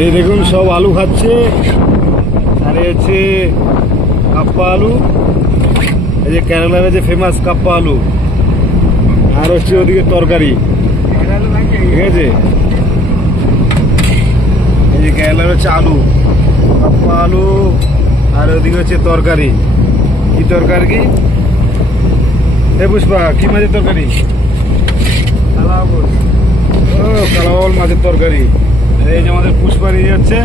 এই দেখুন, সব আলু খাচ্ছে। আর হচ্ছে কাপ্পা আলু। এই যে কেরালার যে ফেমাস কাপ্পা আলু। আর হচ্ছে ওদিকে তরকারি। ঠিক আছে? এই যে কেরালার হচ্ছে আলু। কাপ্পা আলু, আর ওদিকে হচ্ছে তরকারি। কি তরকারি কি? এ পুষ্পা, কি মাছের তরকারি? ও কালাবাউল মাছের তরকারি। এই যে আমাদের পুষ্পা নিয়ে যাচ্ছে।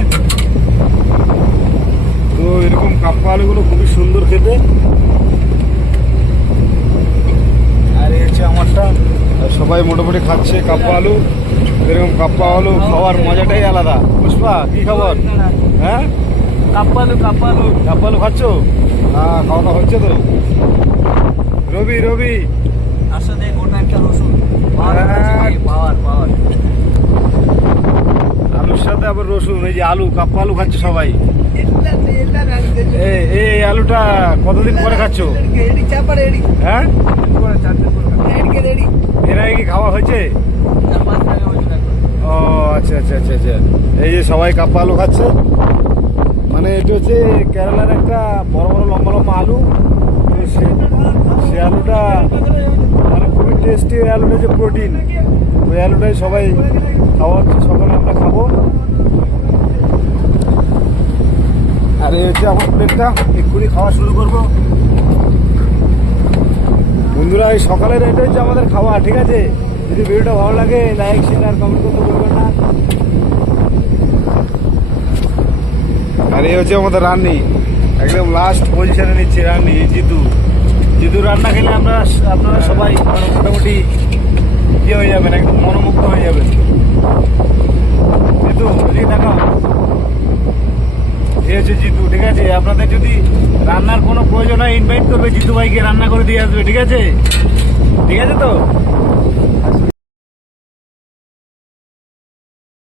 তো এরকম কাপ্পা আলুগুলো খুবই সুন্দর খেতে। আর এই হচ্ছে আমারটা। সবাই মোটামুটি খাচ্ছে কাপ্পা আলু। এরকম কাপ্পা আলু খাওয়ার মজাটাই আলাদা। পুষ্পা কি খবর? হ্যাঁ? কাপ্পালু কাপ্পালু কাপ্পা আলু। খাচ্ছ? হ্যাঁ খাওয়া দাওয়া হচ্ছে তো। রবি রবি। আসলে রসুন, এই যে আলু কাপ্পা আলু খাচ্ছে সবাই। এই আলুটা কতদিন পরে খাচ্ছ? হ্যাঁ? এর আগে কি খাওয়া হয়েছে? ও আচ্ছা আচ্ছা আচ্ছা আচ্ছা। এই যে সবাই কাপ্পা আলু খাচ্ছে। মানে এটা হচ্ছে কেরালার একটা বড় বড় লম্বা লম্বা আলু। সে- আলুটা মানে খুবই টেস্টি আলুটা যে প্রোটিন ওই আলুটাই সবাই খাওয়া হচ্ছে, সকালে আমরা খাব। আর এই হচ্ছে আমার প্লেটটা এক্ষুনি খাওয়া শুরু করব। বন্ধুরা, এই সকালের এটা হচ্ছে আমাদের খাওয়া, ঠিক আছে? যদি ভিডিওটা ভালো লাগে লাইক শেয়ার আর কমেন্ট করতে ভুলবেন না। আর এই হচ্ছে আমাদের রান্নি। একদম লাস্ট পজিশনে নিচ্ছে রান্নি জিতু। জিতু রান্না খেলে আমরা আপনারা সবাই মোটামুটি ইয়ে হয়ে যাবেন একদম মনোমুগ্ধ হয়ে যাবেন জিতু এদিকে দেখাও এই হচ্ছে জিতু, ঠিক আছে? আপনাদের যদি রান্নার কোনো প্রয়োজন হয় ইনভাইট করবে, জিতু ভাইকে রান্না করে দিয়ে আসবে, ঠিক আছে? ঠিক আছে তো?